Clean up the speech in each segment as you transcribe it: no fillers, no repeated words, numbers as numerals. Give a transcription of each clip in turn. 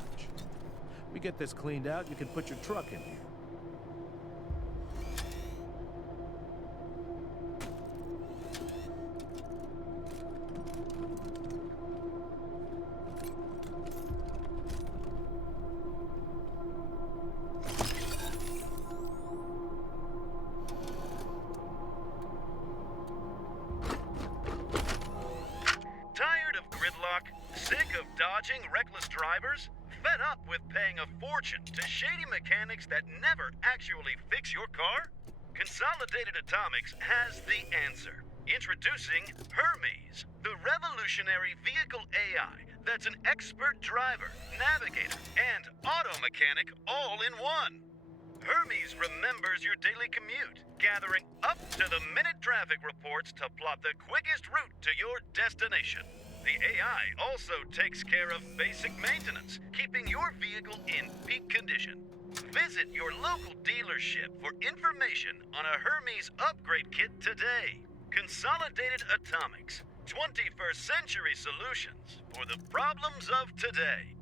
garage. We get this cleaned out, you can put your truck in here. Tired of gridlock? Sick of dodging reckless drivers? Fed up with paying a fortune to shady mechanics that never actually fix your car? Consolidated Atomics has the answer. Introducing Hermes, the revolutionary vehicle AI that's an expert driver, navigator, and auto mechanic all in one. Hermes remembers your daily commute, gathering up-to-the-minute traffic reports to plot the quickest route to your destination. The AI also takes care of basic maintenance, keeping your vehicle in peak condition. Visit your local dealership for information on a Hermes upgrade kit today. Consolidated Atomics, 21st century solutions for the problems of today.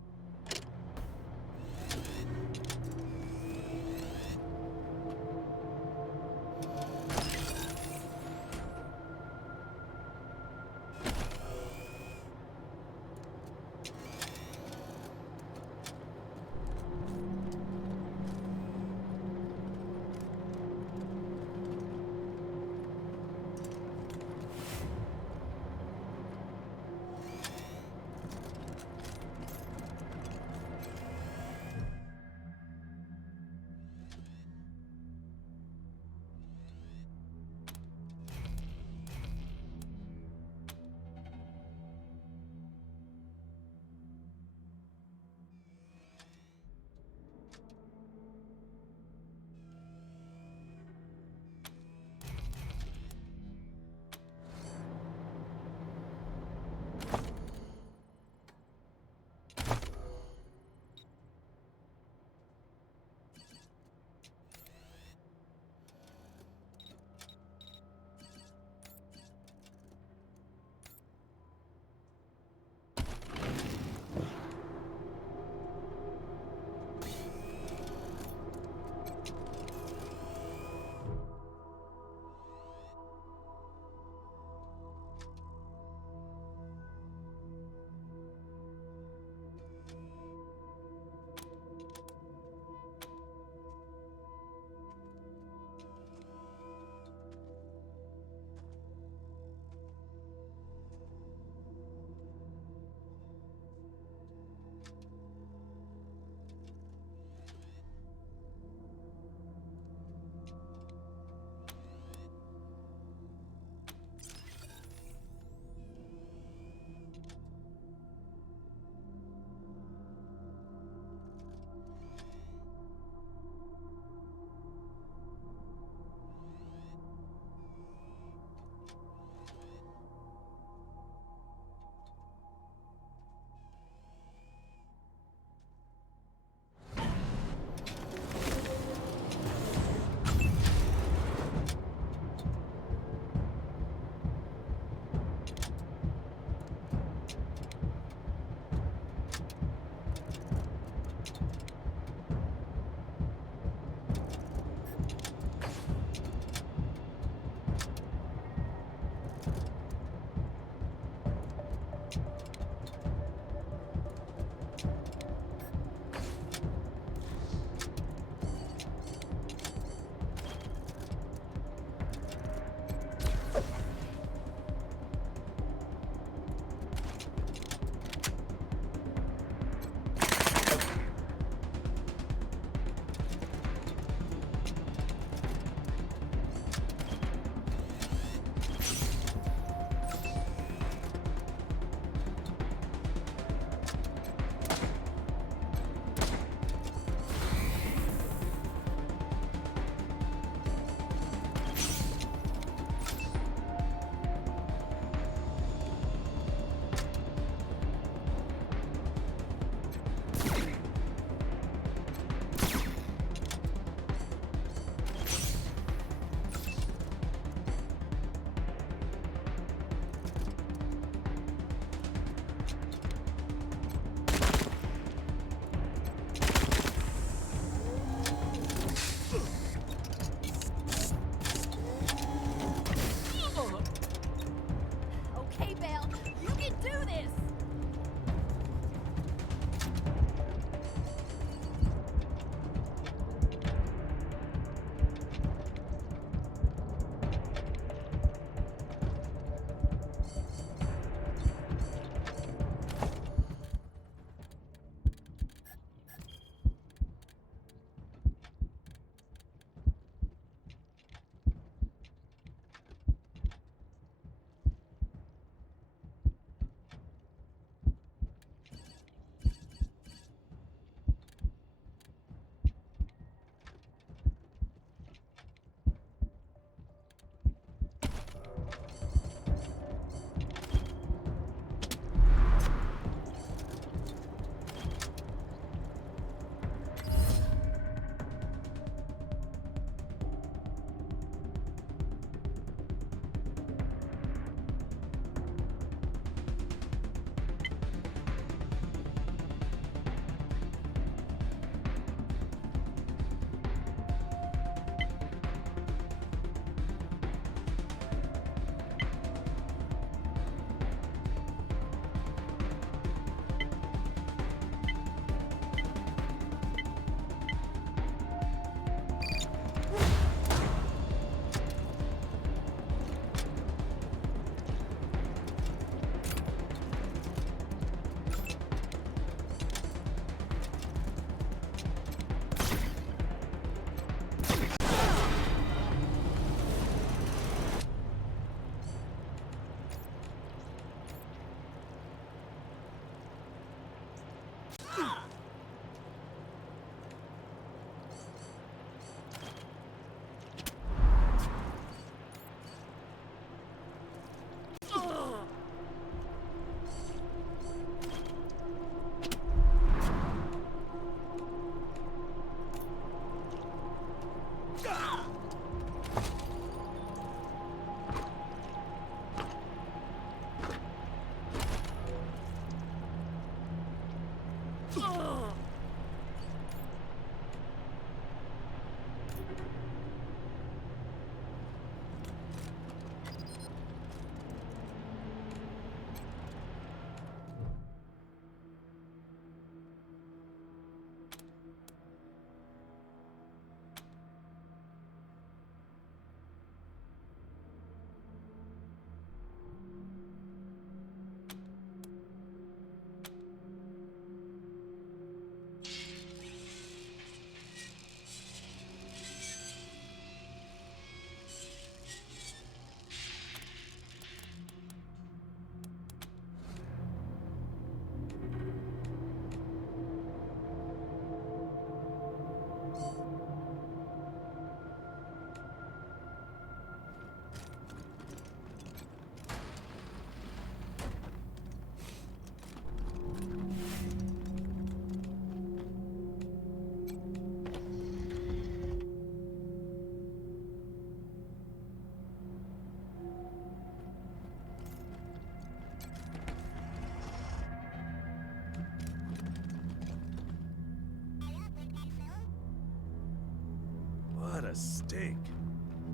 What a stink.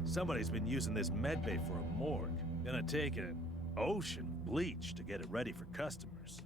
Somebody's been using this medbay for a morgue. Gonna take an ocean of bleach to get it ready for customers.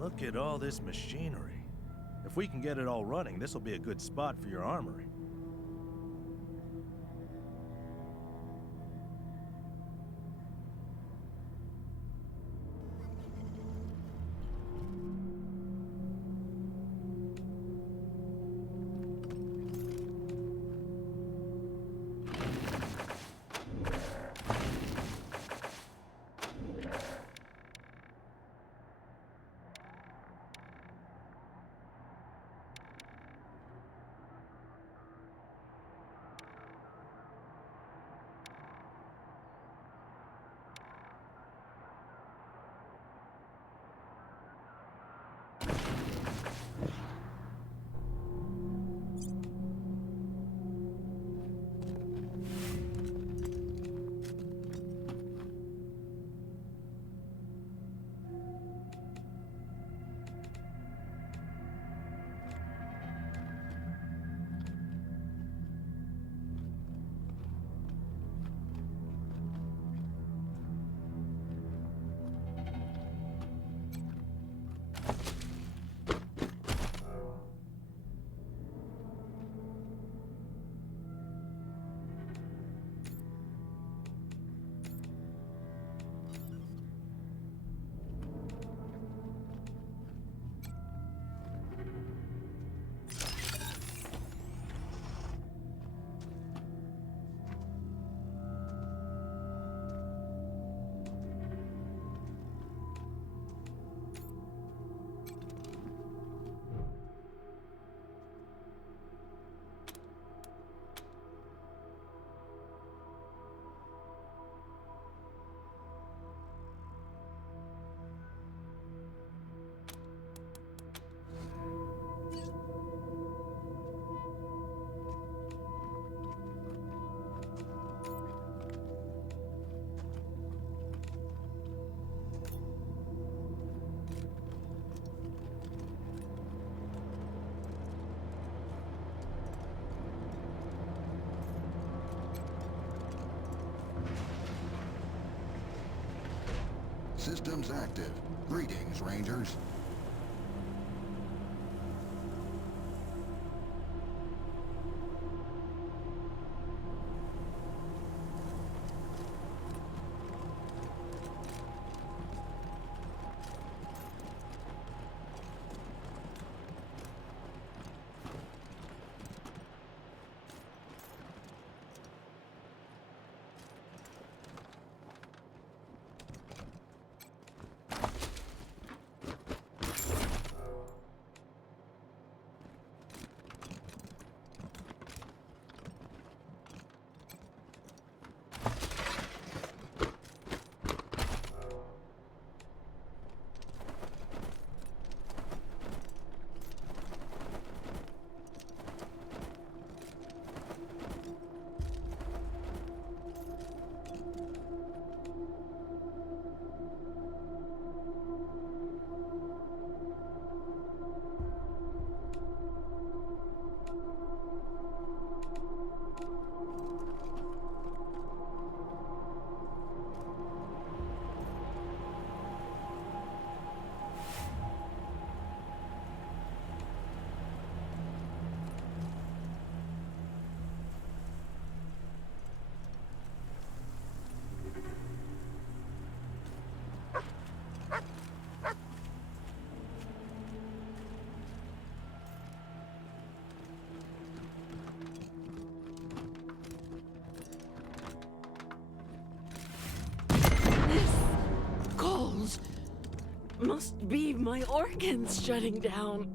Look at all this machinery. If we can get it all running, this will be a good spot for your armory. Systems active. Greetings, Rangers. Must be my organs shutting down.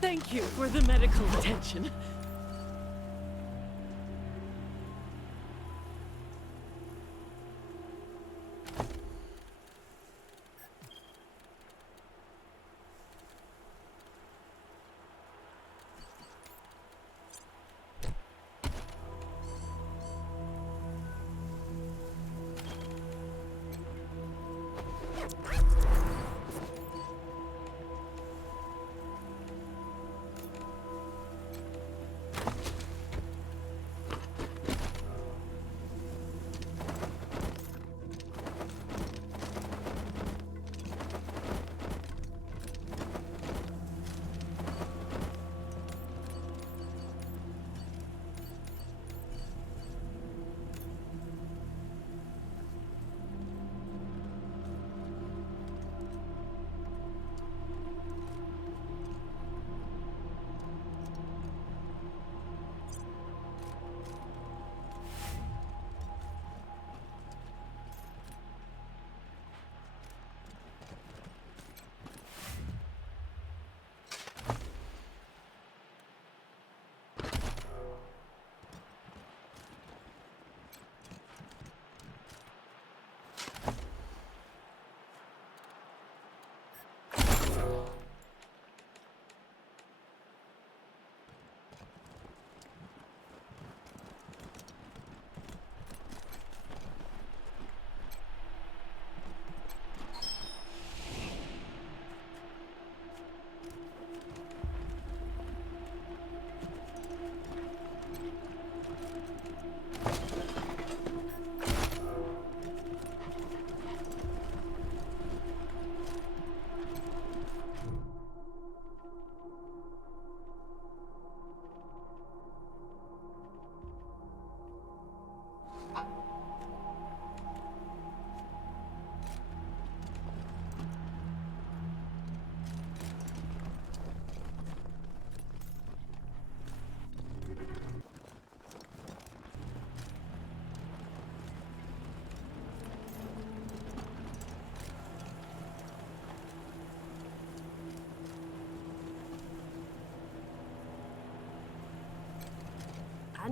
Thank you for the medical attention.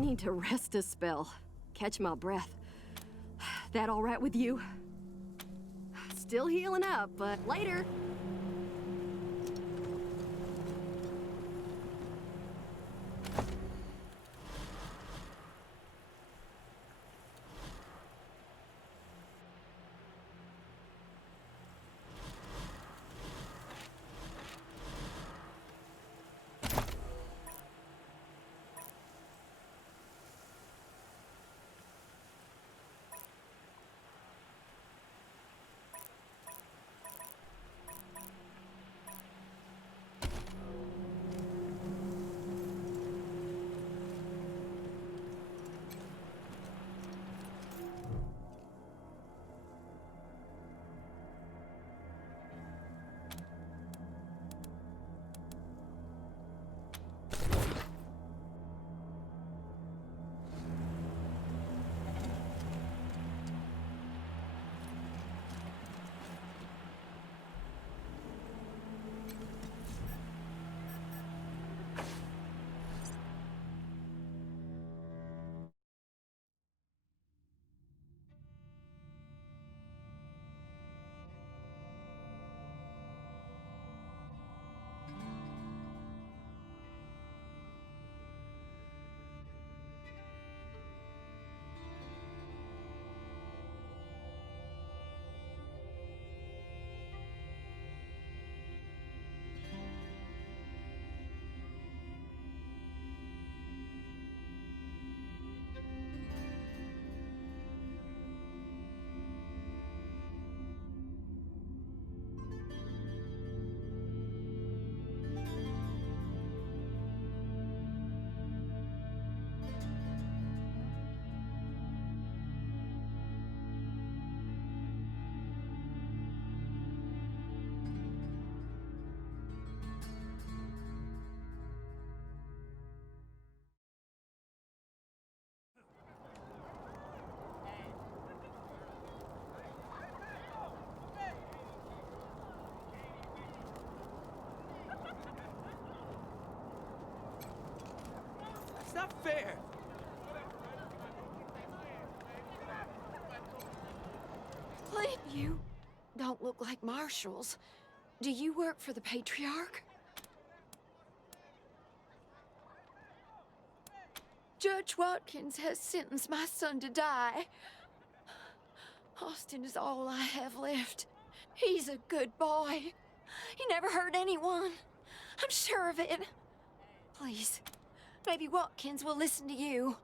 need to rest a spell. Catch my breath. That all right with you? Still healing up, but later. It's not fair. Please, you don't look like marshals. Do you work for the Patriarch? Judge Watkins has sentenced my son to die. Austin is all I have left. He's a good boy. He never hurt anyone. I'm sure of it. Please, maybe Watkins will listen to you.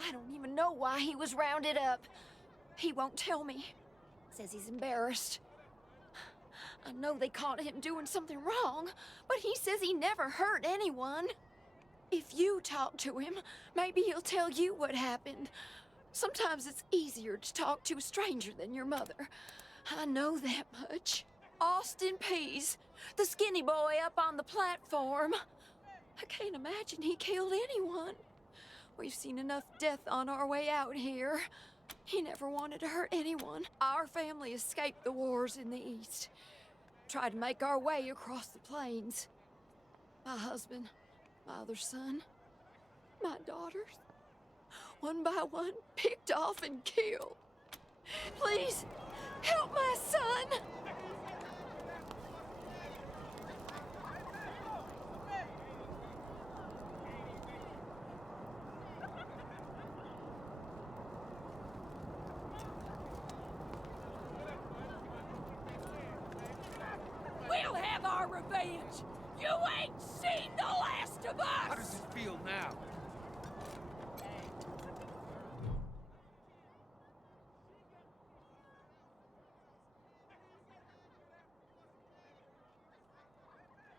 I don't even know why he was rounded up. He won't tell me. Says he's embarrassed. I know they caught him doing something wrong, but he says he never hurt anyone. If you talk to him, maybe he'll tell you what happened. Sometimes it's easier to talk to a stranger than your mother. I know that much. Austin Pease, the skinny boy up on the platform. I can't imagine he killed anyone. We've seen enough death on our way out here. He never wanted to hurt anyone. Our family escaped the wars in the East. Tried to make our way across the plains. My husband, my other son, my daughters, one by one, picked off and killed. Please, help my son! We'll have our revenge. You ain't seen the last of us. How does it feel now?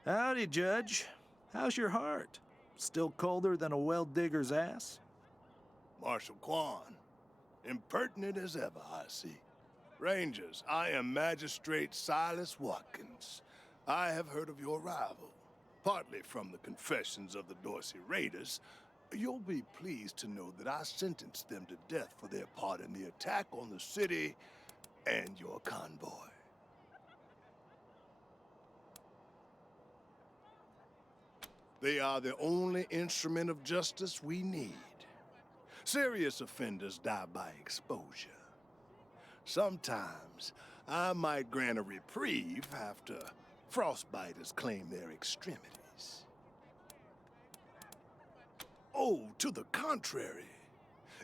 Howdy, Judge. How's your heart? Still colder than a well digger's ass? Marshal Quan, impertinent as ever, I see. Rangers, I am Magistrate Silas Watkins. I have heard of your arrival, partly from the confessions of the Dorsey Raiders. You'll be pleased to know that I sentenced them to death for their part in the attack on the city and your convoy. They are the only instrument of justice we need. Serious offenders die by exposure. Sometimes, I might grant a reprieve after frostbiters claim their extremities. Oh, to the contrary.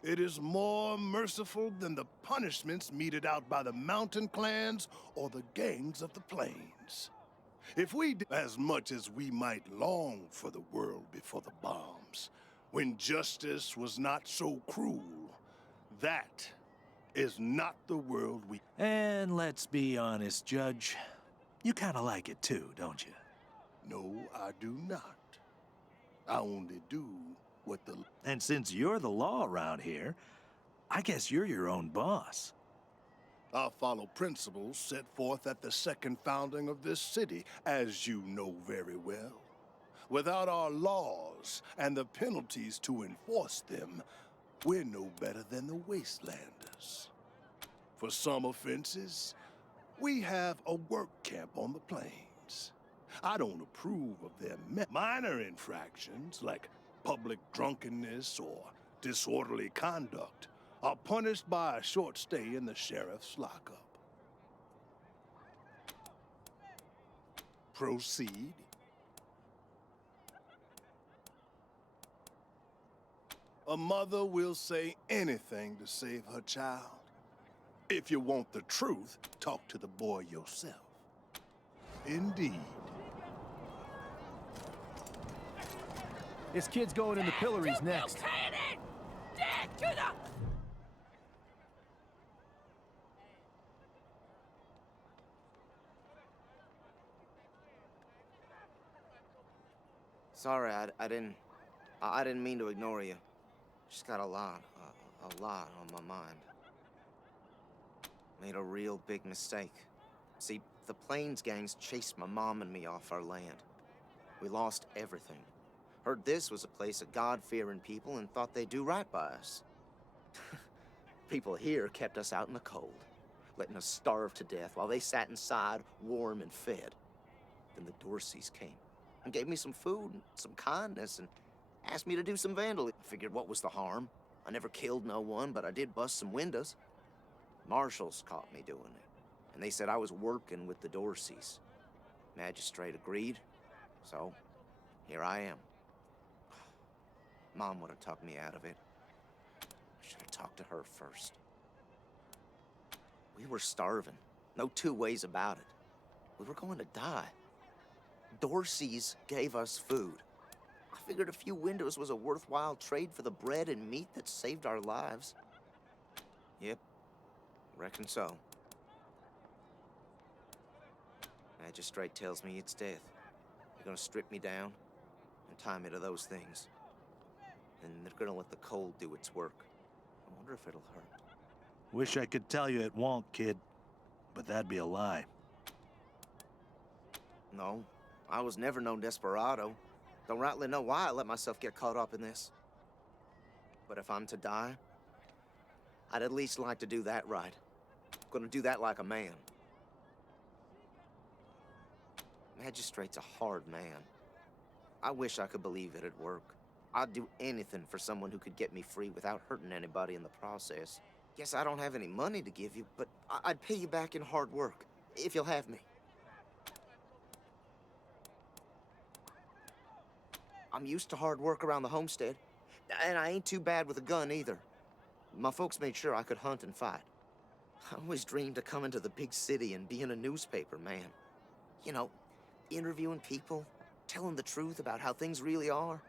It is more merciful than the punishments meted out by the mountain clans or the gangs of the plains. If we did as much as we might long for the world before the bombs, when justice was not so cruel, that is not the world we... And let's be honest, Judge. You kind of like it too, don't you? No, I do not. I only do what the... And since you're the law around here, I guess you're your own boss. I follow principles set forth at the second founding of this city, as you know very well. Without our laws and the penalties to enforce them, we're no better than the Wastelanders. For some offenses, we have a work camp on the plains. I don't approve of their minor infractions, like public drunkenness or disorderly conduct, are punished by a short stay in the sheriff's lockup. Proceed. A mother will say anything to save her child. If you want the truth, talk to the boy yourself. Indeed. This kid's going in the pillories next. Buchanan! Dead to the... Sorry, I didn't mean to ignore you. Just got a lot on my mind. Made a real big mistake. See, the Plains gangs chased my mom and me off our land. We lost everything. Heard this was a place of God-fearing people and thought they'd do right by us. People here kept us out in the cold, letting us starve to death while they sat inside, warm and fed. Then the Dorseys came and gave me some food and some kindness and asked me to do some vandalism. I figured what was the harm? I never killed no one, but I did bust some windows. Marshals caught me doing it, and they said I was working with the Dorseys. Magistrate agreed, so here I am. Mom would have talked me out of it. I should have talked to her first. We were starving. No two ways about it. We were going to die. Dorseys gave us food. I figured a few windows was a worthwhile trade for the bread and meat that saved our lives. Yep, reckon so. Magistrate tells me it's death. They're gonna strip me down and tie me to those things. And they're gonna let the cold do its work. I wonder if it'll hurt. Wish I could tell you it won't, kid. But that'd be a lie. No, I was never no desperado. Don't rightly know why I let myself get caught up in this. But if I'm to die, I'd at least like to do that right. I'm gonna do that like a man. Magistrate's a hard man. I wish I could believe it'd work. I'd do anything for someone who could get me free without hurting anybody in the process. Guess I don't have any money to give you, but I'd pay you back in hard work, if you'll have me. I'm used to hard work around the homestead, and I ain't too bad with a gun either. My folks made sure I could hunt and fight. I always dreamed of coming to the big city and being a newspaper man. You know, interviewing people, telling the truth about how things really are.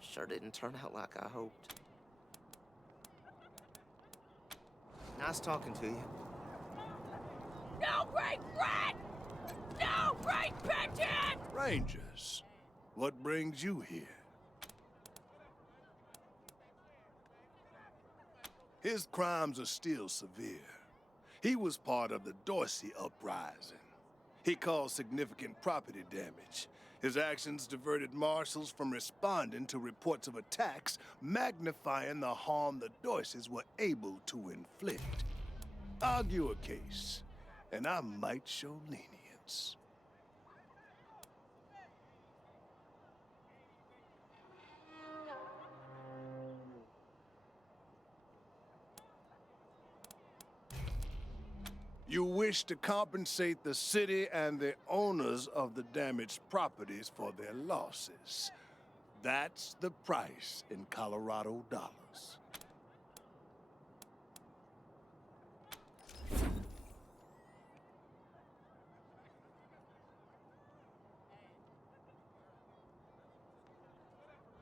Sure didn't turn out like I hoped. Nice talking to you. No great rat! No great pigeon! Rangers, what brings you here? His crimes are still severe. He was part of the Dorsey uprising. He caused significant property damage. His actions diverted marshals from responding to reports of attacks, magnifying the harm the Dorseys were able to inflict. Argue a case, and I might show lenience. You wish to compensate the city and the owners of the damaged properties for their losses. That's the price in Colorado dollars.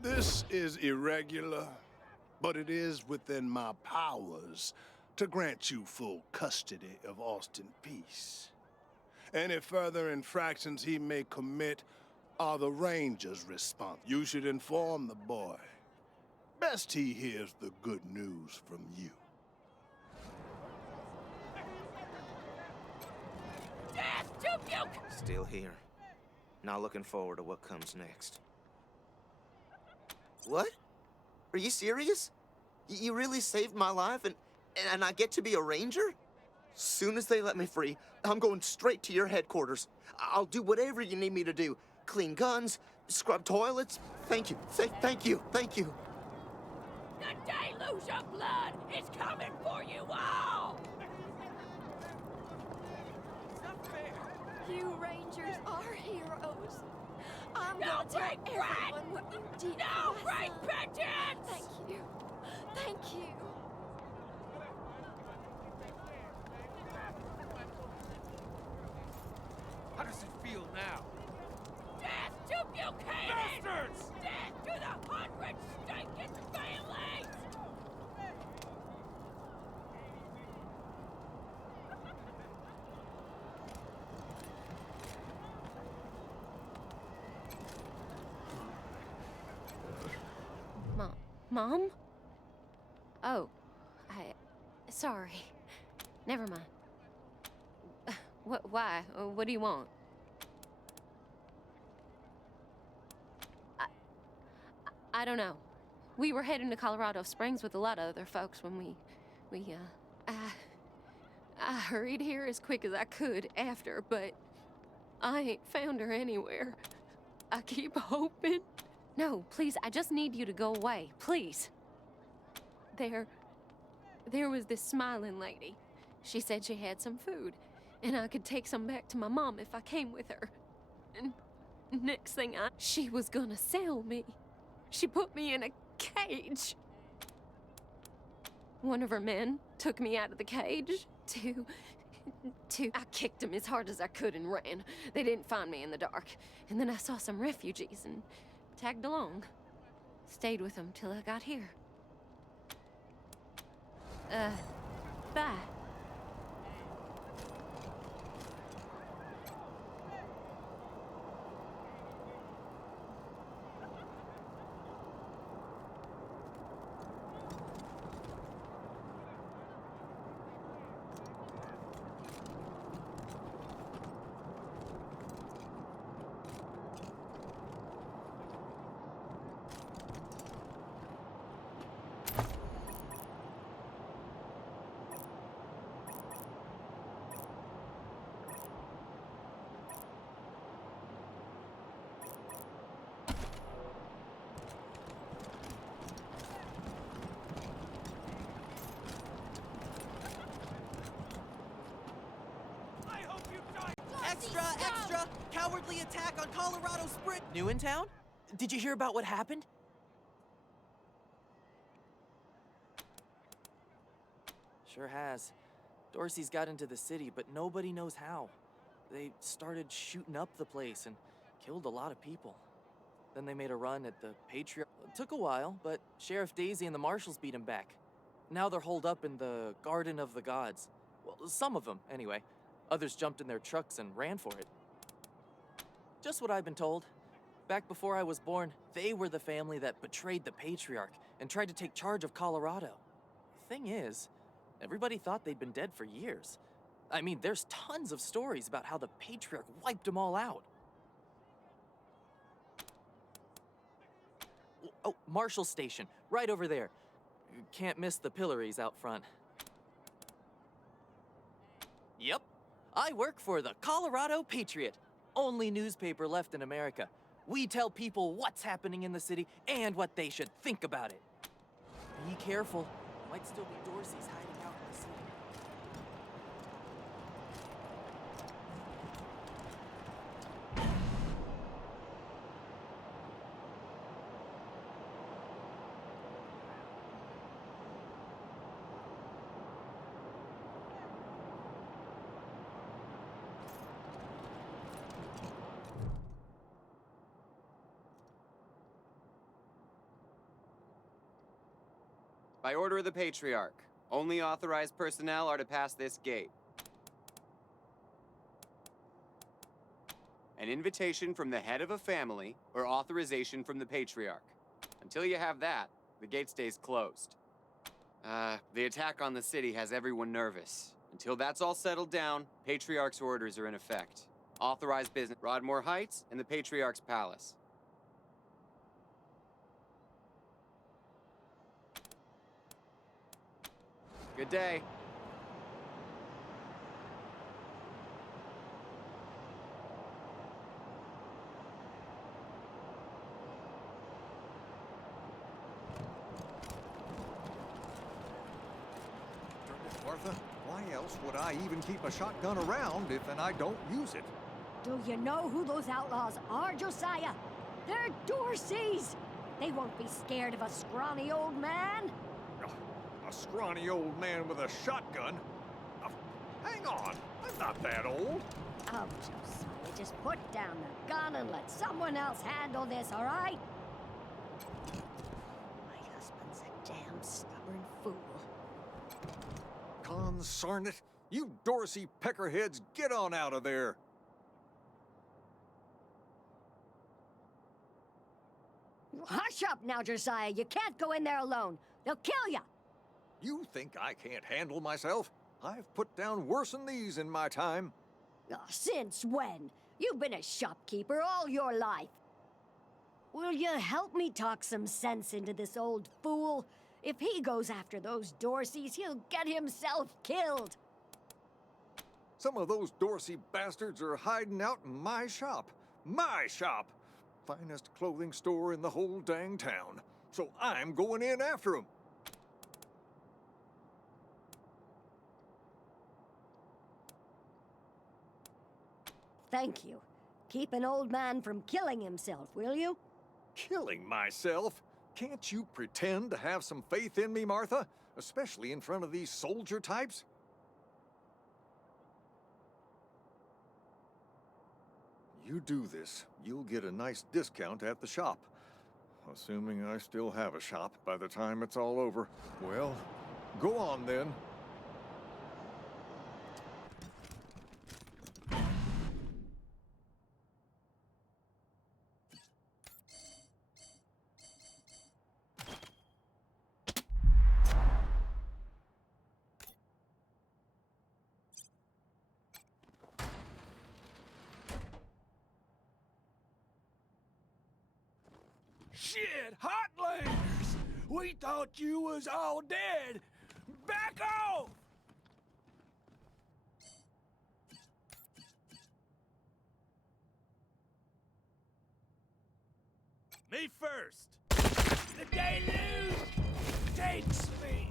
This is irregular, but it is within my powers to grant you full custody of Austin Peace. Any further infractions he may commit are the Rangers' response. You should inform the boy. Best he hears the good news from you. Death to Buke! Still here. Not looking forward to what comes next. What? Are you serious? You really saved my life and I get to be a ranger? Soon as they let me free, I'm going straight to your headquarters. I'll do whatever you need me to do. Clean guns, scrub toilets. Thank you, thank you, thank you. The deluge of blood is coming for you all! You Rangers are heroes. I'm No gonna tell regret! everyone what you did No for my son. repentance! Thank you. Thank you. How does it feel now? Death to Buchanan! Bastards! Death to the 100 stinking families! Mom? Oh, sorry. Never mind. Why? What do you want? I don't know. We were heading to Colorado Springs with a lot of other folks when I hurried here as quick as I could after, but I ain't found her anywhere. I keep hoping. No, please, I just need you to go away, please. There was this smiling lady. She said she had some food, and I could take some back to my mom if I came with her. And next thing she was gonna sell me. She put me in a cage. One of her men took me out of the cage I kicked him as hard as I could and ran. They didn't find me in the dark. And then I saw some refugees and tagged along. Stayed with them till I got here. Bye. Extra, extra! Cowardly attack on Colorado Springs! New in town? Did you hear about what happened? Sure has. Dorsey's got into the city, but nobody knows how. They started shooting up the place and killed a lot of people. Then they made a run at the Patriarch. It took a while, but Sheriff Daisy and the Marshals beat him back. Now they're holed up in the Garden of the Gods. Well, some of them, anyway. Others jumped in their trucks and ran for it. Just what I've been told. Back before I was born, they were the family that betrayed the Patriarch and tried to take charge of Colorado. The thing is, everybody thought they'd been dead for years. I mean, there's tons of stories about how the Patriarch wiped them all out. Oh, Marshall Station, right over there. You can't miss the pillories out front. Yep. I work for the Colorado Patriot, only newspaper left in America. We tell people what's happening in the city and what they should think about it. Be careful. Might still be Dorsey's hiding out in the city. By order of the Patriarch, only authorized personnel are to pass this gate. An invitation from the head of a family or authorization from the Patriarch. Until you have that, the gate stays closed. The attack on the city has everyone nervous. Until that's all settled down, Patriarch's orders are in effect. Authorized business, Broadmoor Heights and the Patriarch's Palace. Good day. Martha, why else would I even keep a shotgun around if I don't use it? Do you know who those outlaws are, Josiah? They're Dorseys! They won't be scared of a scrawny old man. A scrawny old man with a shotgun? Hang on, I'm not that old. Oh, Josiah, just put down the gun and let someone else handle this, all right? My husband's a damn stubborn fool. Consarn it! You Dorsey peckerheads, get on out of there! Hush up now, Josiah. You can't go in there alone. They'll kill you. You think I can't handle myself? I've put down worse than these in my time. Since when? You've been a shopkeeper all your life. Will you help me talk some sense into this old fool? If he goes after those Dorseys, he'll get himself killed. Some of those Dorsey bastards are hiding out in my shop. My shop! Finest clothing store in the whole dang town. So I'm going in after them. Thank you. Keep an old man from killing himself, will you? Killing myself? Can't you pretend to have some faith in me, Martha? Especially in front of these soldier types? You do this, you'll get a nice discount at the shop. Assuming I still have a shop by the time it's all over. Well, go on then. Shit, Hotlanders! We thought you was all dead! Back off! Me first! The deluge takes me!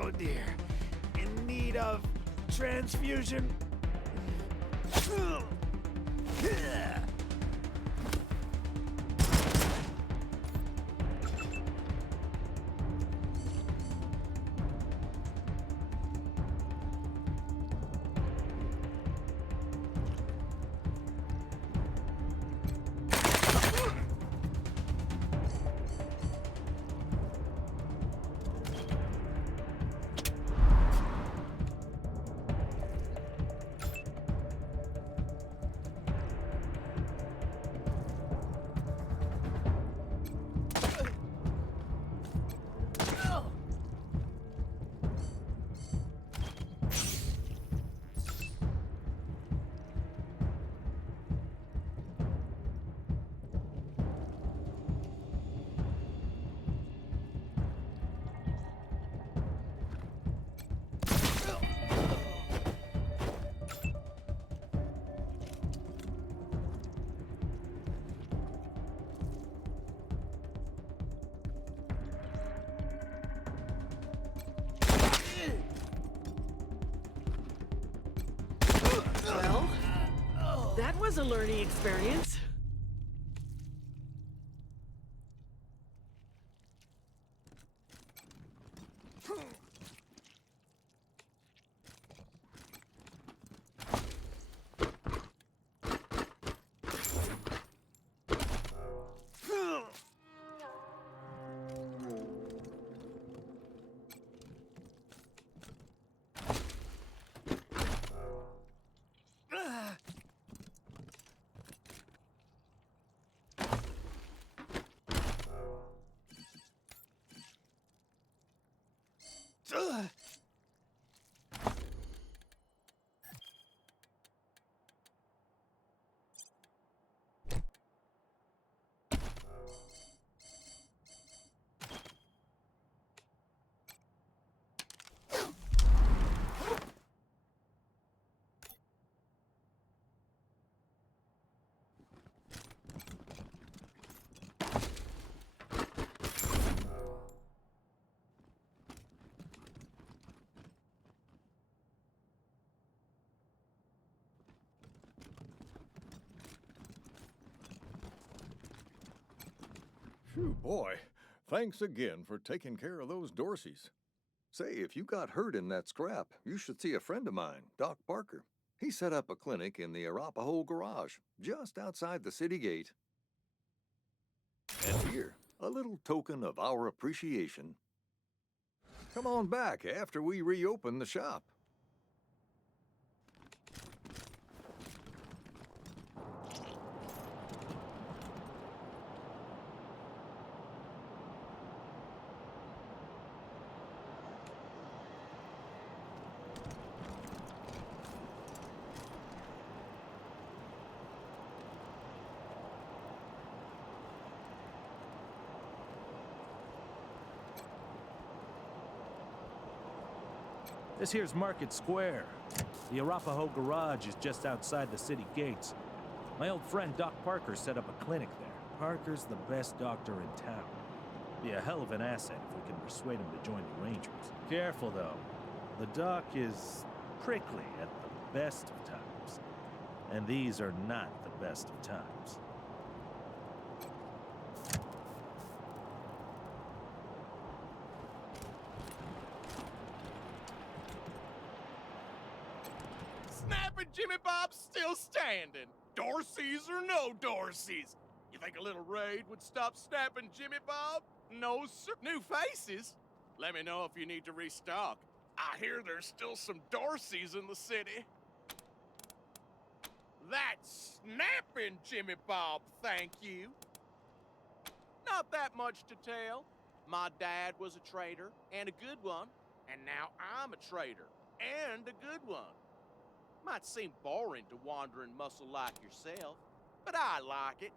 Oh dear. In need of transfusion. That was a learning experience. Phew, boy. Thanks again for taking care of those Dorseys. Say, if you got hurt in that scrap, you should see a friend of mine, Doc Parker. He set up a clinic in the Arapahoe garage, just outside the city gate. And here, a little token of our appreciation. Come on back after we reopen the shop. This here's Market Square. The Arapahoe garage is just outside the city gates. My old friend Doc Parker set up a clinic there. Parker's the best doctor in town. Be a hell of an asset if we can persuade him to join the Rangers. Careful though. The Doc is prickly at the best of times. And these are not the best of times. Snapping Jimmy Bob's still standing. Dorseys or no Dorseys? You think a little raid would stop snapping Jimmy Bob? No, sir. New faces? Let me know if you need to restock. I hear there's still some Dorseys in the city. That's snapping Jimmy Bob, thank you. Not that much to tell. My dad was a trader, and a good one. And now I'm a trader, and a good one. Might seem boring to wandering muscle like yourself, but I like it.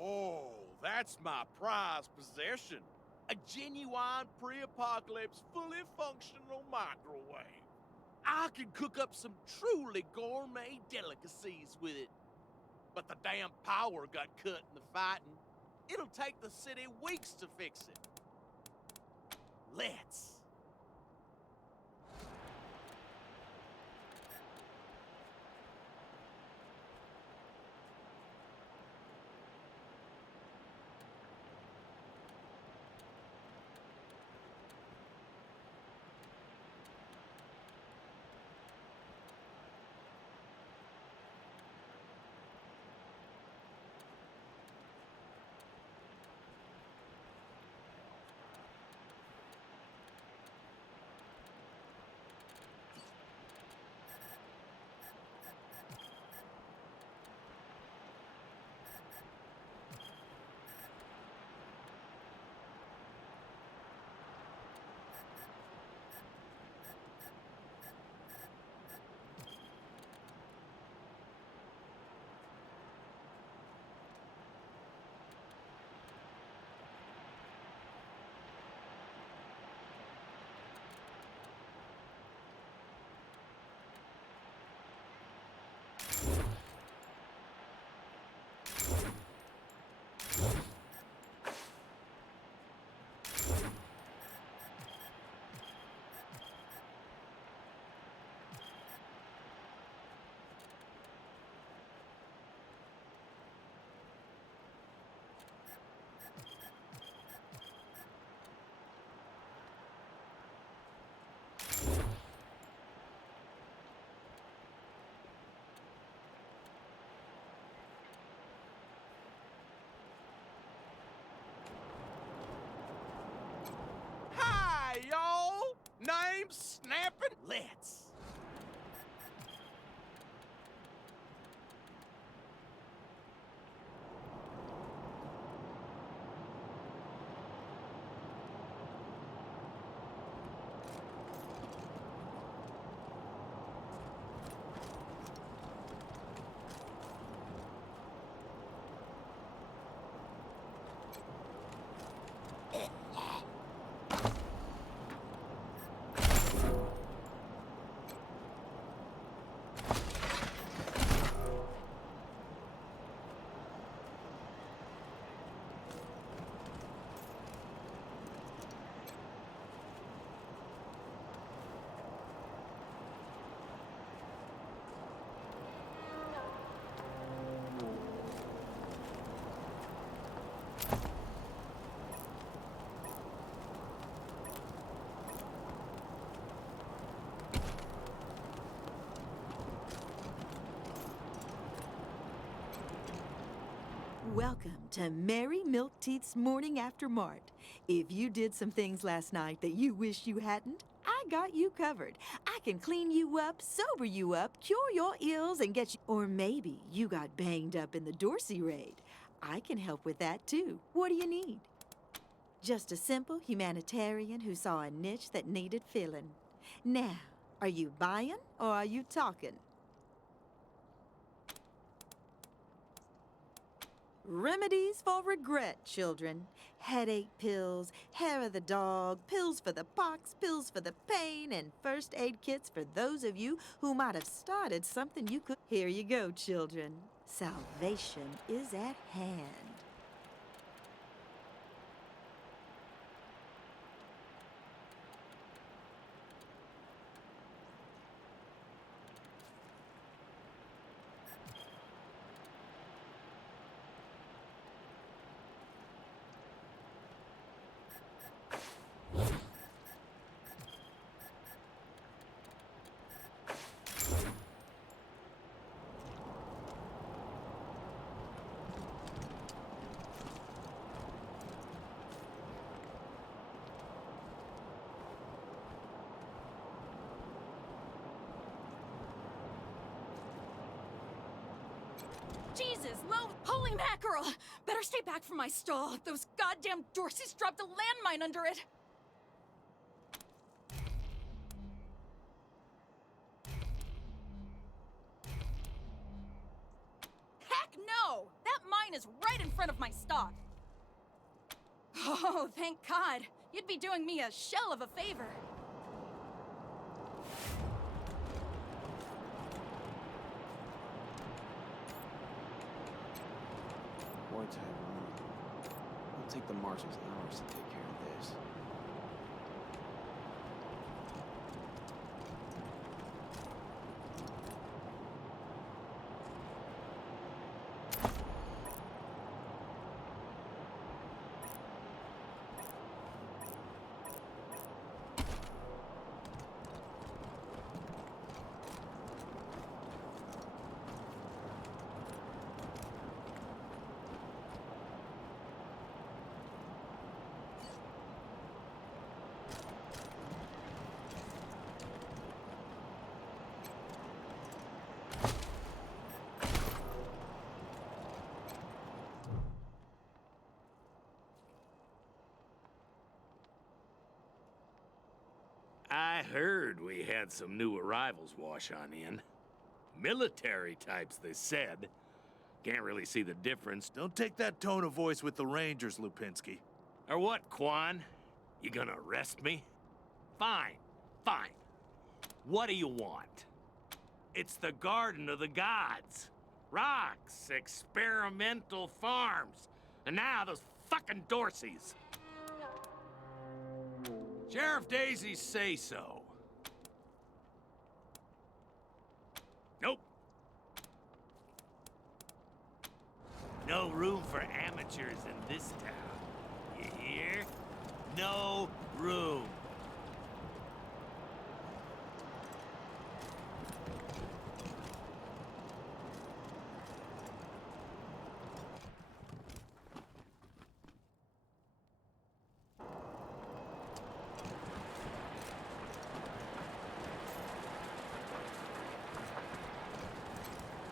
Oh, that's my prized possession. A genuine pre-apocalypse, fully functional microwave. I can cook up some truly gourmet delicacies with it. But the damn power got cut in the fighting. It'll take the city weeks to fix it. Let's. game snapping? Let's. Welcome to Mary Milkteeth's Morning After Mart. If you did some things last night that you wish you hadn't, I got you covered. I can clean you up, sober you up, cure your ills, and get you... Or maybe you got banged up in the Dorsey raid. I can help with that too. What do you need? Just a simple humanitarian who saw a niche that needed filling. Now, are you buying or are you talking? Remedies for regret, children. Headache pills, hair of the dog, pills for the pox, pills for the pain, and first aid kits for those of you who might have started something you could... Here you go, children. Salvation is at hand. Jesus, Lo! Holy mackerel! Better stay back from my stall. Those goddamn Dorseys dropped a landmine under it. Heck no! That mine is right in front of my stock. Oh, thank God. You'd be doing me a shell of a favor. Boy, Tyrone. It'll take the marshals hours to take care of this. I heard we had some new arrivals wash on in. Military types, they said. Can't really see the difference. Don't take that tone of voice with the Rangers, Lupinski. Or what, Quan? You gonna arrest me? Fine, fine. What do you want? It's the Garden of the Gods. Rocks, experimental farms. And now those fucking Dorseys. Sheriff Daisies say so. Nope. No room for amateurs in this town. You hear? No room.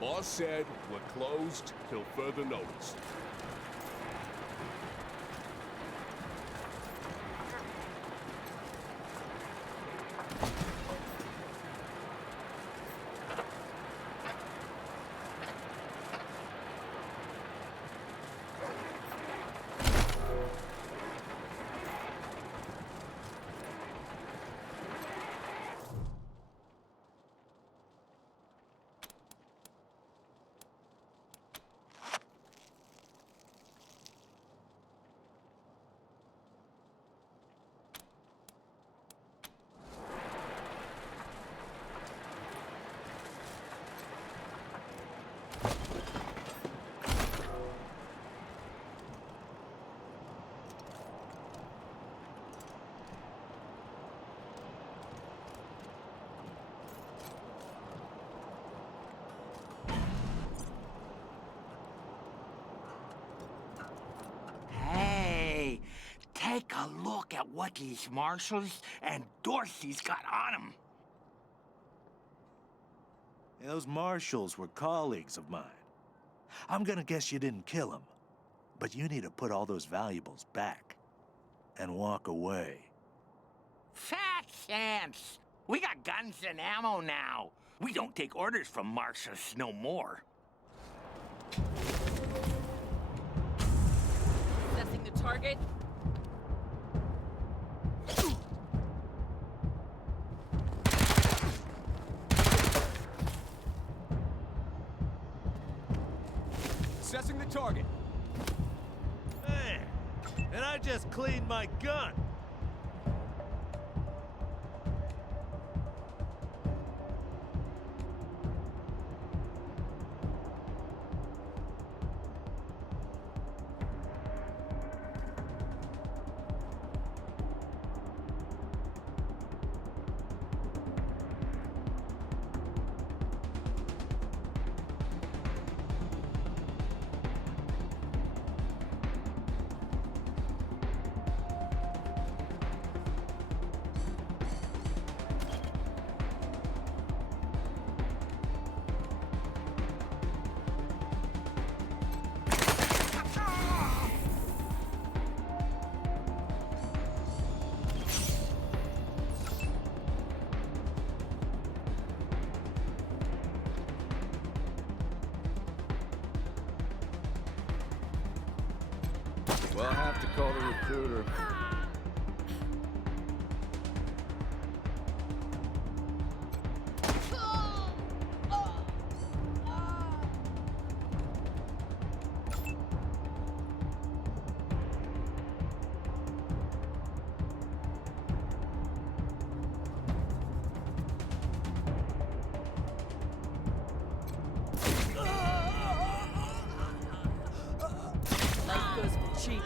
Boss said we're closed till further notice. Hey, take a look at what these marshals and Dorsey's got on them. Those marshals were colleagues of mine. I'm gonna guess you didn't kill them, but you need to put all those valuables back and walk away. Fat chance. We got guns and ammo now. We don't take orders from marshals no more. Assessing the target. Assessing the target. Hey, and I just cleaned my gun. We'll have to call the recruiter. Life goes for cheap.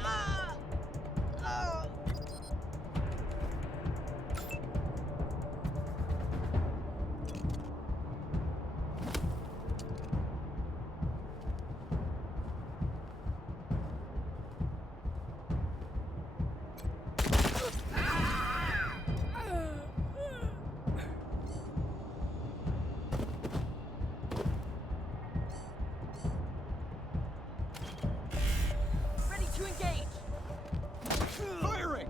Ready to engage. Firing!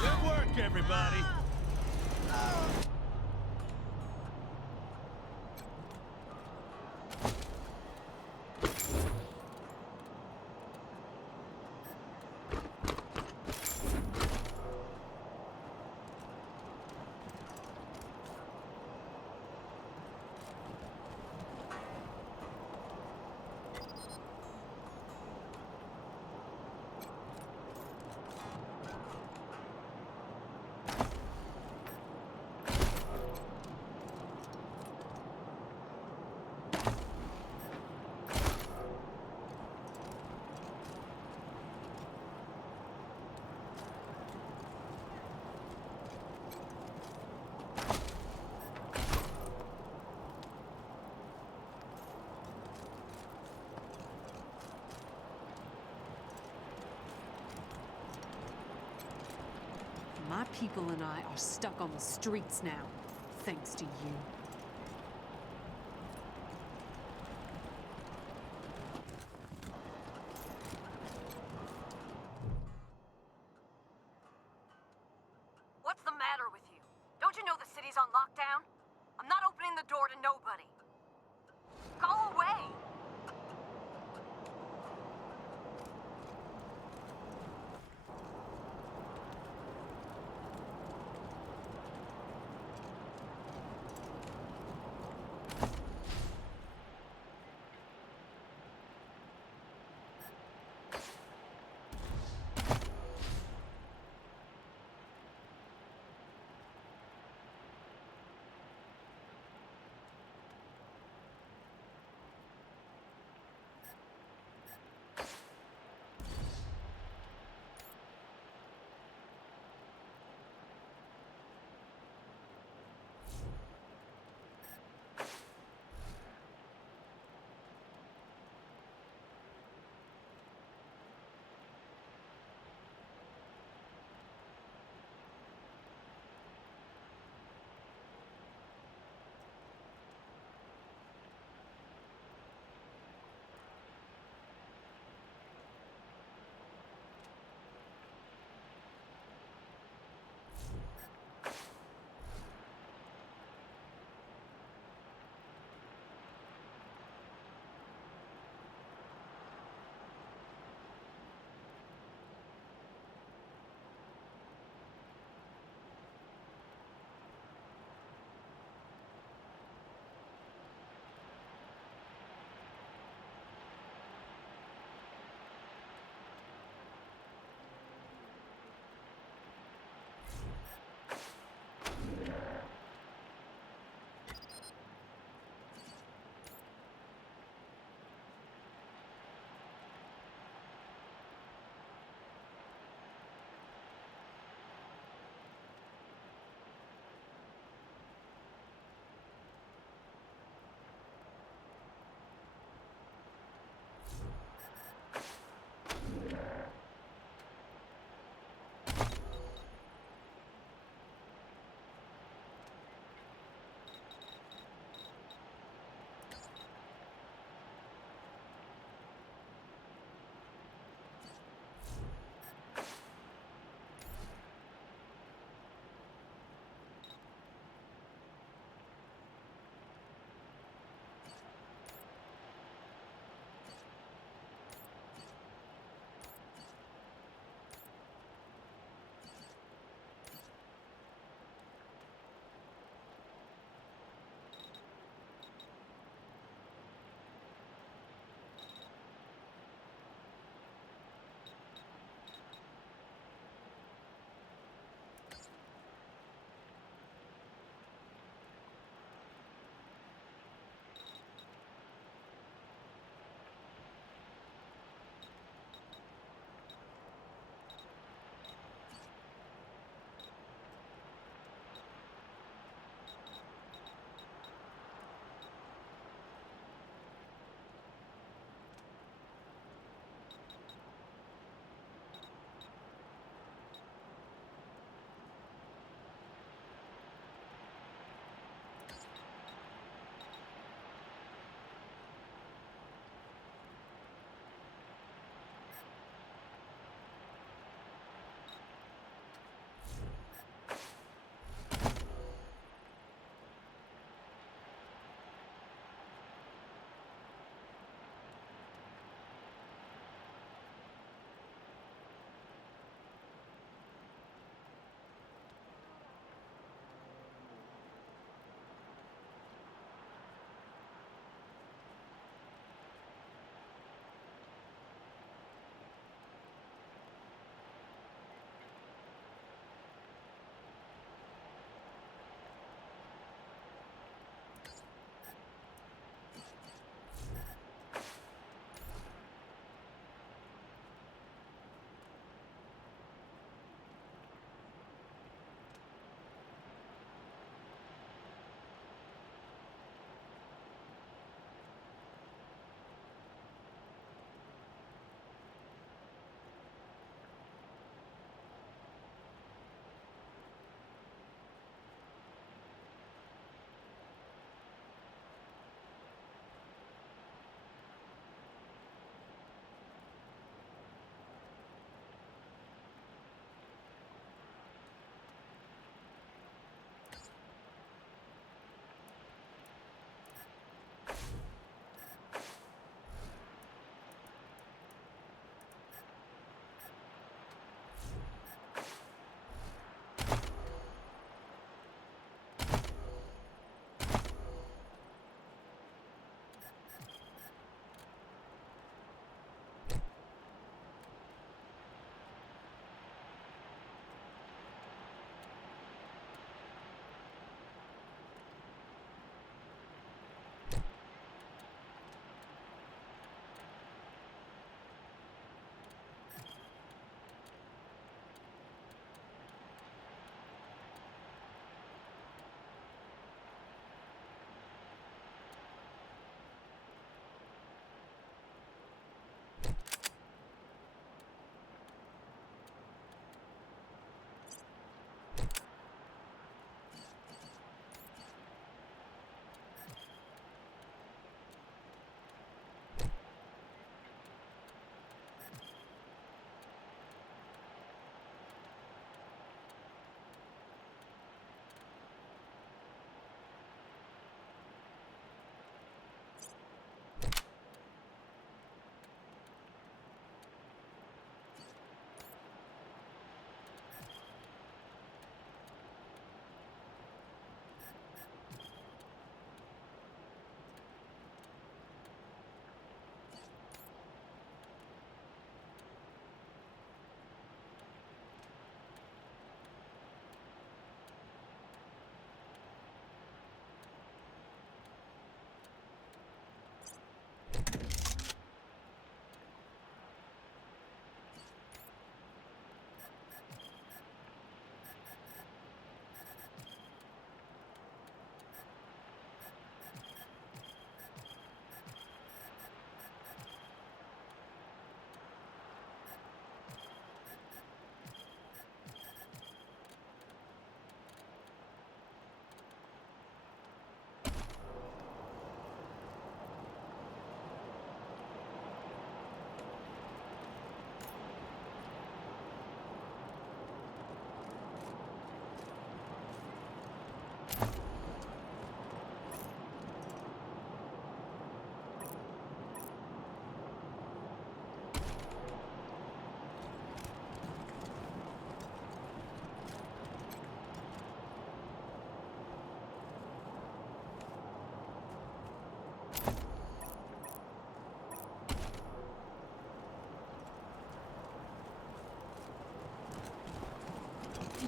Good work, everybody. people and I are stuck on the streets now, thanks to you. What's the matter with you? Don't you know the city's on lockdown? I'm not opening the door to nobody. Go away!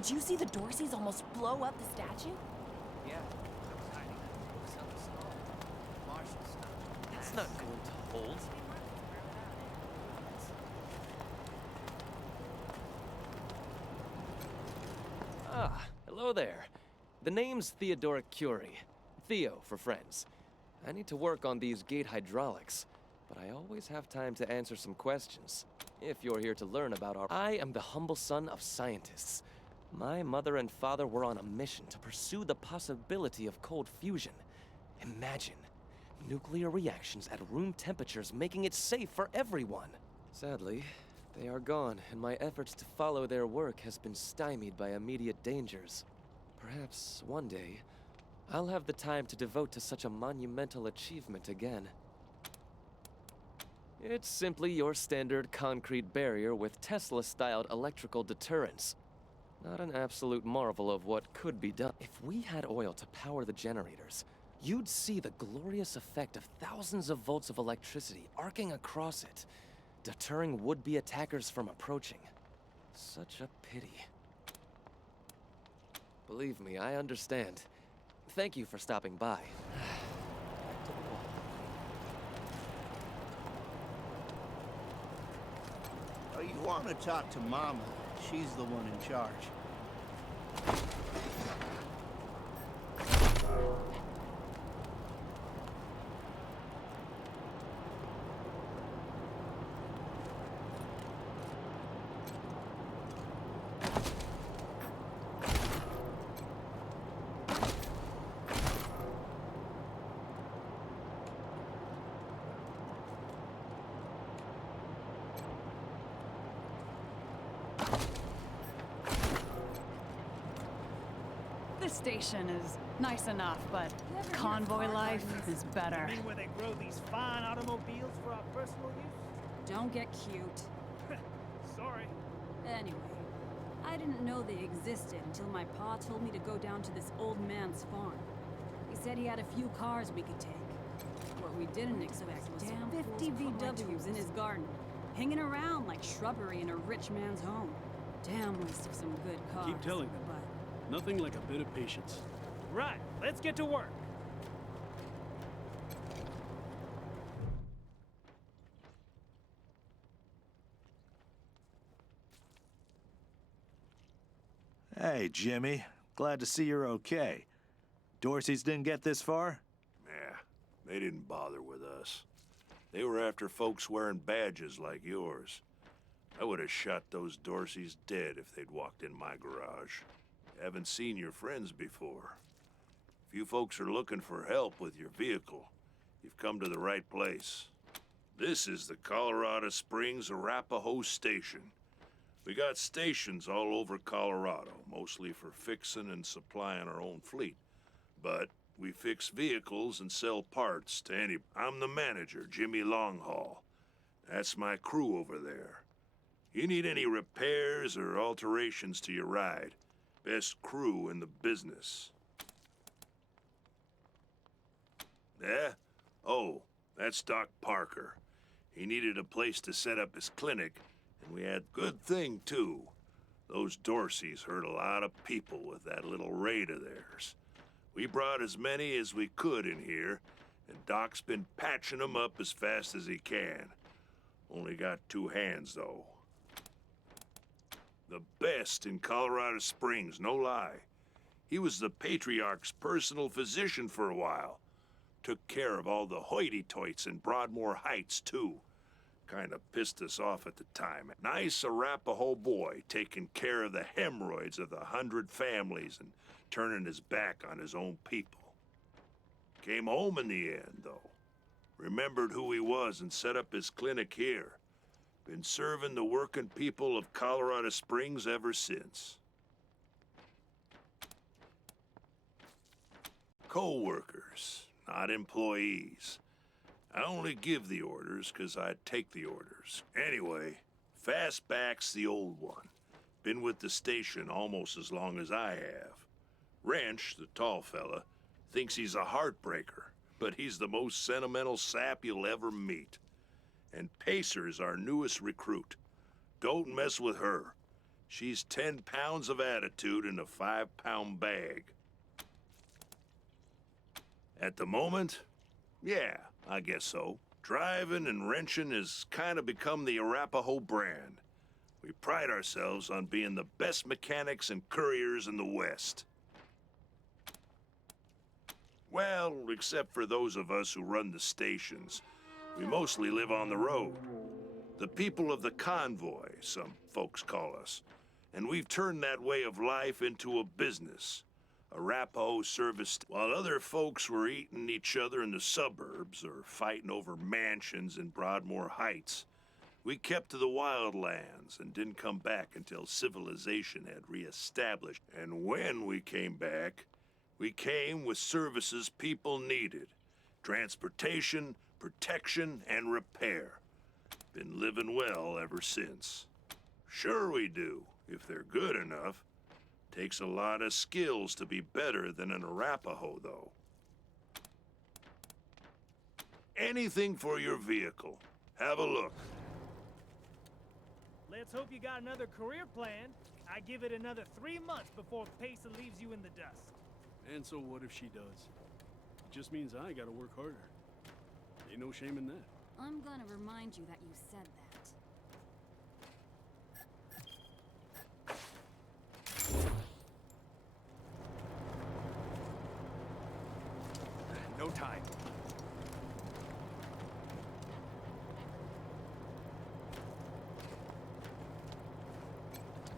Did you see the Dorseys almost blow up the statue? Yeah, I was hiding. Something small. Marshall stuff. That's not going to hold. Ah, hello there. The name's Theodoric Curie. Theo for friends. I need to work on these gate hydraulics, but I always have time to answer some questions. If you're here to learn about our... I am the humble son of scientists. My mother and father were on a mission to pursue the possibility of cold fusion. Imagine nuclear reactions at room temperatures, making it safe for everyone. Sadly, they are gone, and my efforts to follow their work has been stymied by immediate dangers. Perhaps one day, I'll have the time to devote to such a monumental achievement again. It's simply your standard concrete barrier with Tesla-styled electrical deterrence. Not an absolute marvel of what could be done. If we had oil to power the generators, you'd see the glorious effect of thousands of volts of electricity arcing across it, deterring would-be attackers from approaching. Such a pity. Believe me, I understand. Thank you for stopping by. Back to the wall. Oh, you want to talk to Mama? She's the one in charge. This station is nice enough, but convoy life is better. You mean where they grow these fine automobiles for our personal use? Don't get cute. Sorry. Anyway, I didn't know they existed until my pa told me to go down to this old man's farm. He said he had a few cars we could take. What we didn't expect was 50 VWs in his garden, hanging around like shrubbery in a rich man's home. Damn waste of some good cars. Keep telling them. Nothing like a bit of patience. Right, let's get to work. Hey, Jimmy. Glad to see you're okay. Dorsey's didn't get this far? Yeah, they didn't bother with us. They were after folks wearing badges like yours. I would have shot those Dorseys dead if they'd walked in my garage. Haven't seen your friends before. If you folks are looking for help with your vehicle, you've come to the right place. This is the Colorado Springs Arapahoe Station. We got stations all over Colorado, mostly for fixing and supplying our own fleet. But we fix vehicles and sell parts to any... I'm the manager, Jimmy Longhaul. That's my crew over there. You need any repairs or alterations to your ride, best crew in the business. Yeah? Oh, that's Doc Parker. He needed a place to set up his clinic, and we had good thing, too. Those Dorseys hurt a lot of people with that little raid of theirs. We brought as many as we could in here, and Doc's been patching them up as fast as he can. Only got 2 hands, though. The best in Colorado Springs, no lie. He was the Patriarch's personal physician for a while. Took care of all the hoity-toits in Broadmoor Heights, too. Kinda pissed us off at the time. Nice Arapahoe boy, taking care of the hemorrhoids of the 100 families and turning his back on his own people. Came home in the end, though. Remembered who he was and set up his clinic here. Been serving the working people of Colorado Springs ever since. Co-workers, not employees. I only give the orders because I take the orders. Anyway, Fastback's the old one. Been with the station almost as long as I have. Wrench, the tall fella, thinks he's a heartbreaker, but he's the most sentimental sap you'll ever meet. And Pacer's our newest recruit. Don't mess with her. She's 10 pounds of attitude in a 5-pound bag. At the moment, yeah, I guess so. Driving and wrenching has kind of become the Arapaho brand. We pride ourselves on being the best mechanics and couriers in the West. Well, except for those of us who run the stations. We mostly live on the road. The people of the convoy, some folks call us. And we've turned that way of life into a business. Arapaho serviced while other folks were eating each other in the suburbs or fighting over mansions in Broadmoor Heights. We kept to the wildlands and didn't come back until civilization had reestablished. And when we came back, we came with services people needed. Transportation, protection, and repair. Been living well ever since. Sure we do, if they're good enough. Takes a lot of skills to be better than an Arapaho, though. Anything for your vehicle. Have a look. Let's hope you got another career planned. I give it another 3 months before Pesa leaves you in the dust. And so what if she does? It just means I gotta work harder. Ain't no shame in that. I'm gonna remind you that you said that. No time.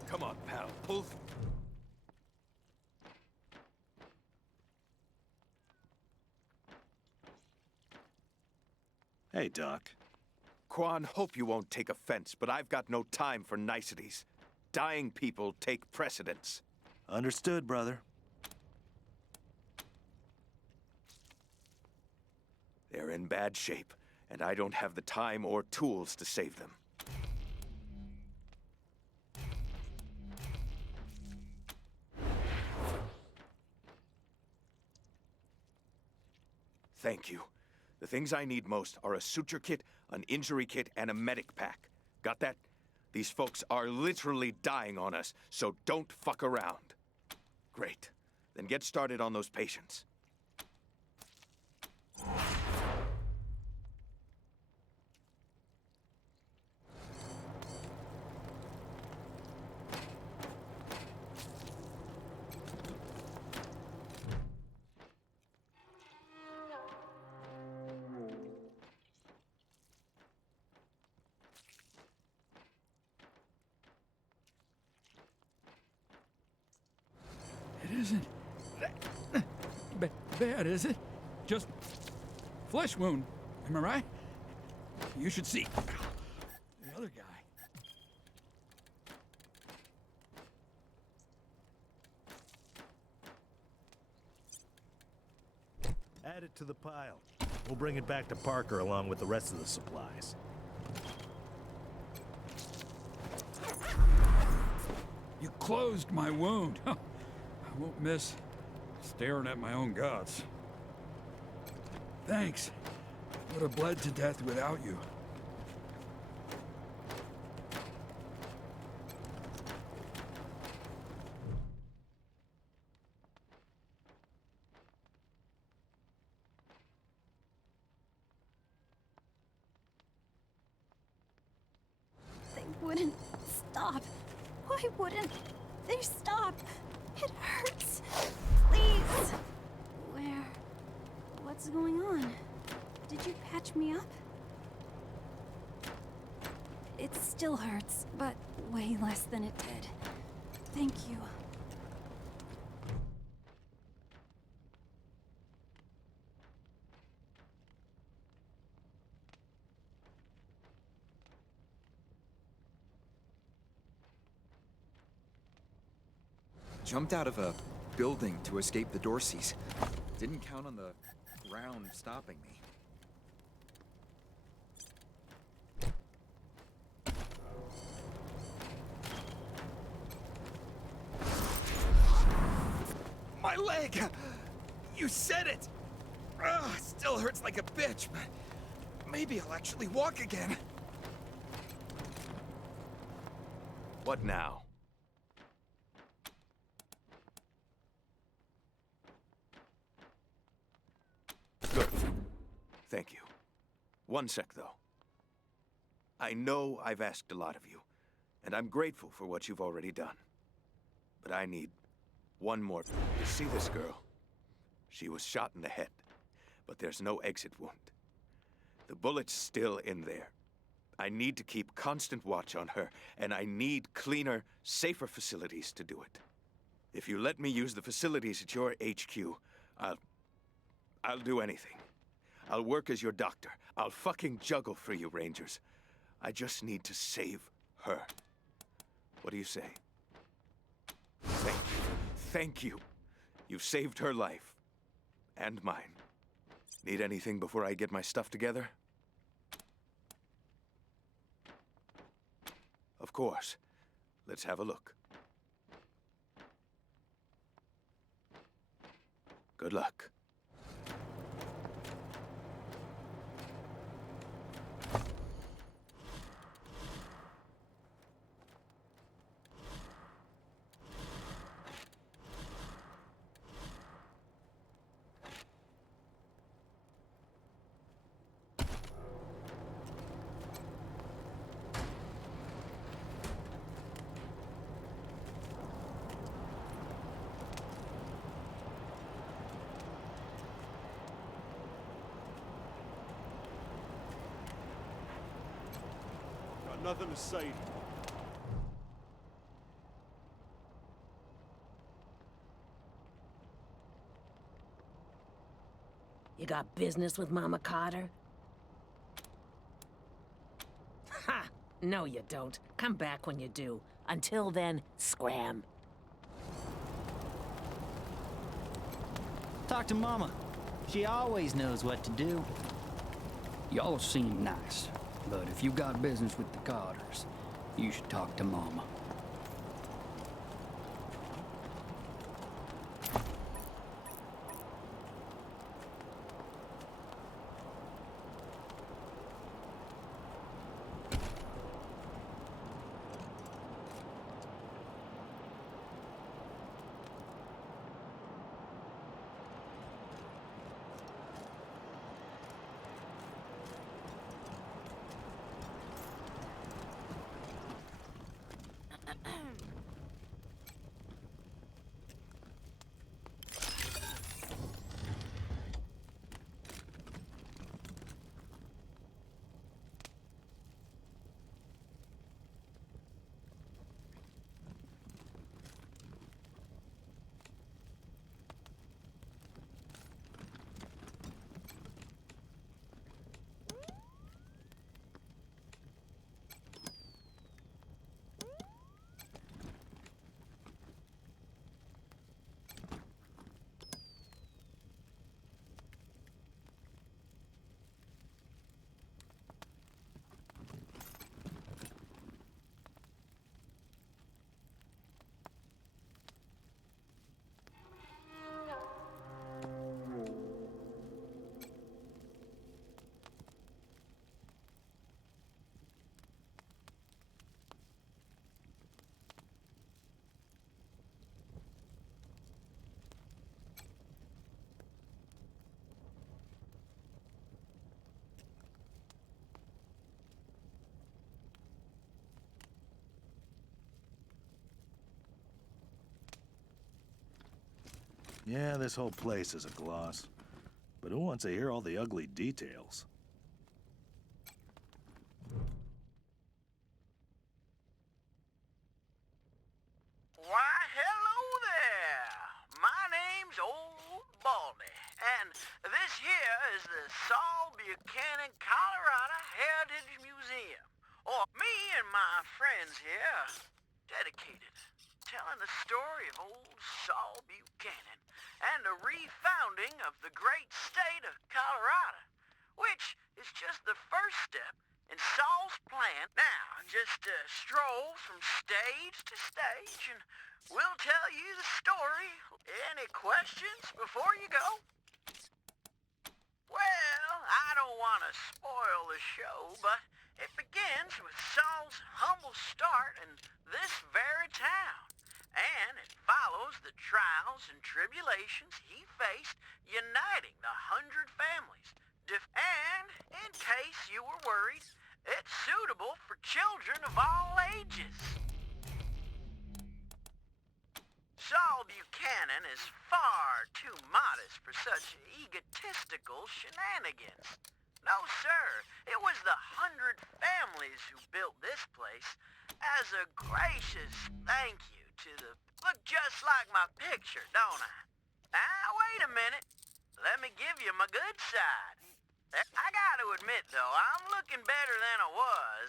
Come on, pal. Pull. Hey, Doc. Quan, hope you won't take offense, but I've got no time for niceties. Dying people take precedence. Understood, brother. They're in bad shape, and I don't have the time or tools to save them. Thank you. The things I need most are a suture kit, an injury kit, and a medic pack. Got that? These folks are literally dying on us, so don't fuck around. Great. Then get started on those patients. It isn't bad, is it? Just flesh wound, am I right? You should see the other guy. Add it to the pile. We'll bring it back to Parker along with the rest of the supplies. You closed my wound. I won't miss staring at my own guts. Thanks. Would have bled to death without you. They wouldn't stop. Why wouldn't they stop? It hurts. Please. Where? What's going on? Did you patch me up? It still hurts, but way less than it did. Thank you. Jumped out of a building to escape the Dorseys. Didn't count on the ground stopping me. My leg! You said it! Still hurts like a bitch, but maybe I'll actually walk again. What now? Thank you. One sec, though. I know I've asked a lot of you, and I'm grateful for what you've already done. But I need one more. You see this girl? She was shot in the head, but there's no exit wound. The bullet's still in there. I need to keep constant watch on her, and I need cleaner, safer facilities to do it. If you let me use the facilities at your HQ, I'll do anything. I'll work as your doctor. I'll fucking juggle for you, Rangers. I just need to save her. What do you say? Thank you. Thank you. You've saved her life. And mine. Need anything before I get my stuff together? Of course. Let's have a look. Good luck. Nothing to say. You got business with Mama Carter? Ha! No, you don't. Come back when you do. Until then, scram. Talk to Mama. She always knows what to do. Y'all seem nice, but if you got business with the Carters, you should talk to Mama. Yeah, this whole place is a gloss. But who wants to hear all the ugly details? Why, hello there. My name's Old Baldy, and this here is the Saul Buchanan, Colorado Heritage Museum. Or me and my friends here, dedicated, telling the story of old Saul Buchanan and the refounding of the great state of Colorado, which is just the first step in Saul's plan. Now, just stroll from stage to stage, and we'll tell you the story. Any questions before you go? Well, I don't want to spoil the show, but it begins with Saul's humble start in this very town. And it follows the trials and tribulations he faced uniting the 100 families And, in case you were worried, it's suitable for children of all ages. Saul Buchanan is far too modest for such egotistical shenanigans. No, sir. It was the 100 families who built this place as a gracious thank you to the... Look just like my picture, don't I? Now, wait a minute. Let me give you my good side. I gotta admit, though, I'm looking better than I was.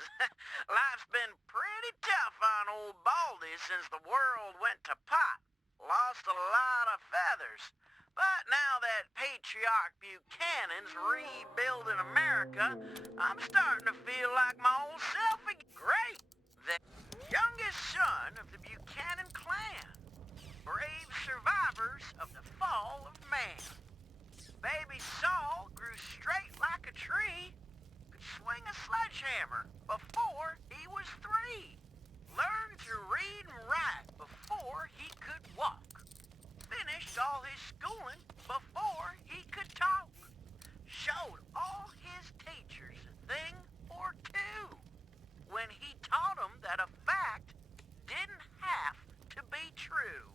Life's been pretty tough on old Baldy since the world went to pot. Lost a lot of feathers. But now that Patriarch Buchanan's rebuilding America, I'm starting to feel like my old self again. Great! The youngest son of the Buchanan clan. Brave survivors of the fall of man. Baby Saul grew straight like a tree, could swing a sledgehammer before he was 3. Learned to read and write before he could walk. Finished all his schooling before he could talk. Showed all his teachers a thing or two when he taught them that a fact didn't have to be true.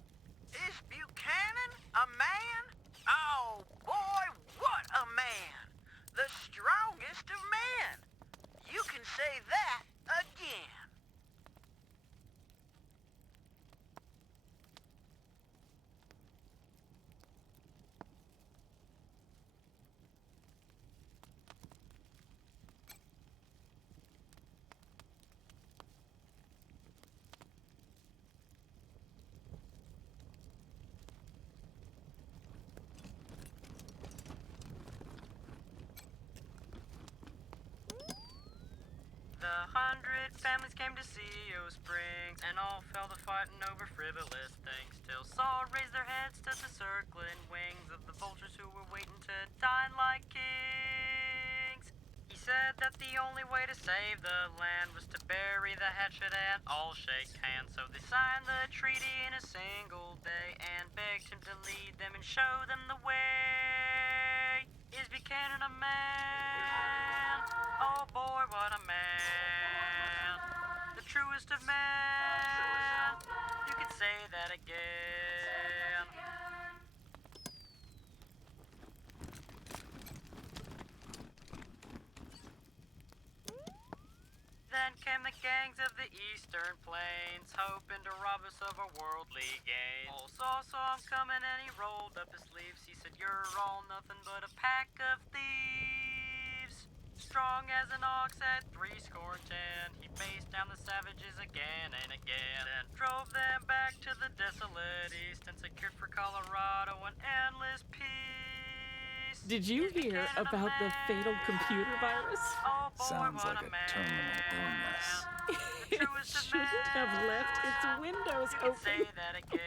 Is Buchanan a man? Oh boy, what a man! The strongest of men! You can say that again. The 100 families came to see O Springs, and all fell to fighting over frivolous things. Till Saul raised their heads to the circling wings of the vultures who were waiting to dine like kings. He said that the only way to save the land was to bury the hatchet and all shake hands. So they signed the treaty in a single day and begged him to lead them and show them the way. Is Buchanan a man? Oh boy, what a man. The truest of men. You could say that again. Then came the gangs of the eastern plains, hoping to rob us of our worldly gains. All saw him coming and he rolled up his sleeves. He said, "You're all nothing but a pack of thieves." Strong as an ox at 70, he faced down the savages again and again, and drove them back to the desolate east and secured for Colorado an endless peace. Did you hear about the fatal computer virus? Sounds like a terminal illness. It shouldn't have left its windows open. Say that again.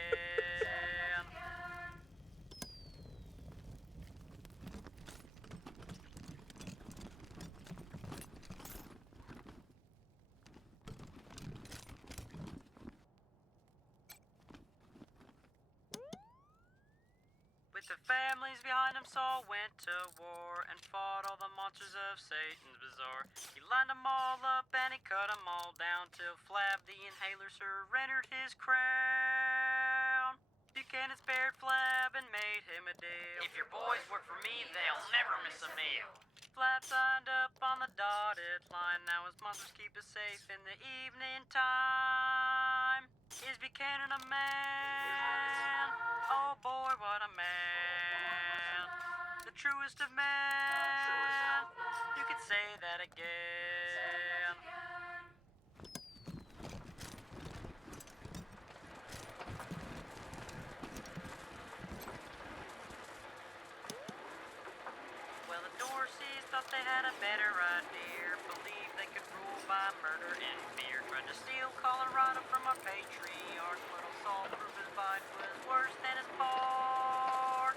With the families behind him, Saul went to war and fought all the monsters of Satan's bazaar. He lined them all up and he cut them all down till Flab the Inhaler surrendered his crown. Buchanan spared Flab and made him a deal. If your boys work for me, they'll never miss a meal. Flab signed up on the dotted line. Now his monsters keep us safe in the evening time. Is Buchanan a man? Oh boy, what a man. The truest of men. You could say that again. Well, the Dorseys thought they had a better idea. Believed they could rule by murder and fear. Tried to steal Colorado from our patriarch. Little Saul proved his bite was worse than his part.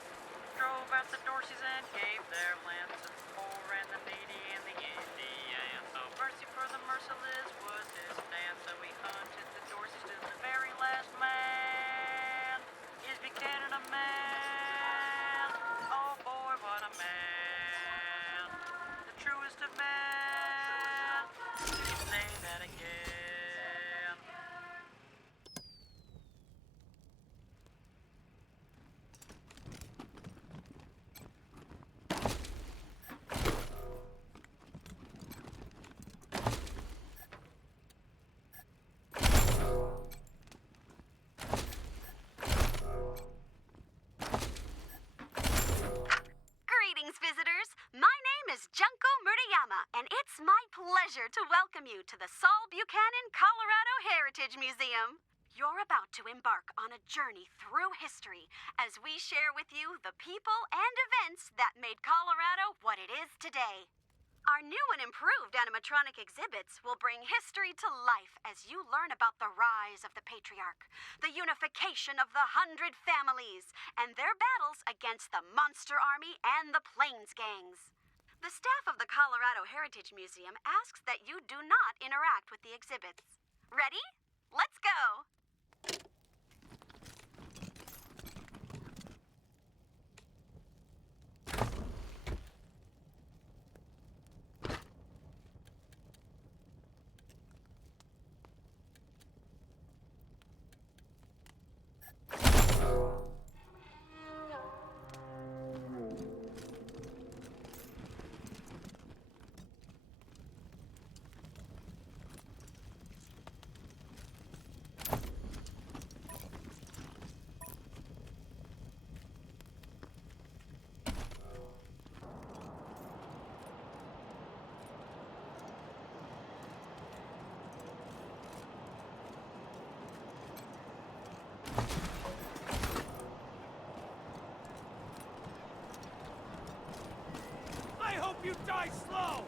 Drove out the Dorseys and gave their land to the poor and the needy and the Indians. So mercy for the merciless was his stand. So he hunted the Dorseys to the very last man. Is Buchanan a man? Oh boy, what a man. pleasure to welcome you to the Saul Buchanan Colorado Heritage Museum. You're about to embark on a journey through history as we share with you the people and events that made Colorado what it is today. Our new and improved animatronic exhibits will bring history to life as you learn about the rise of the patriarch, the unification of the 100 families, and their battles against the Monster Army and the Plains Gangs. The staff of the Colorado Heritage Museum asks that you do not interact with the exhibits. Ready? Let's go! I hope you die slow!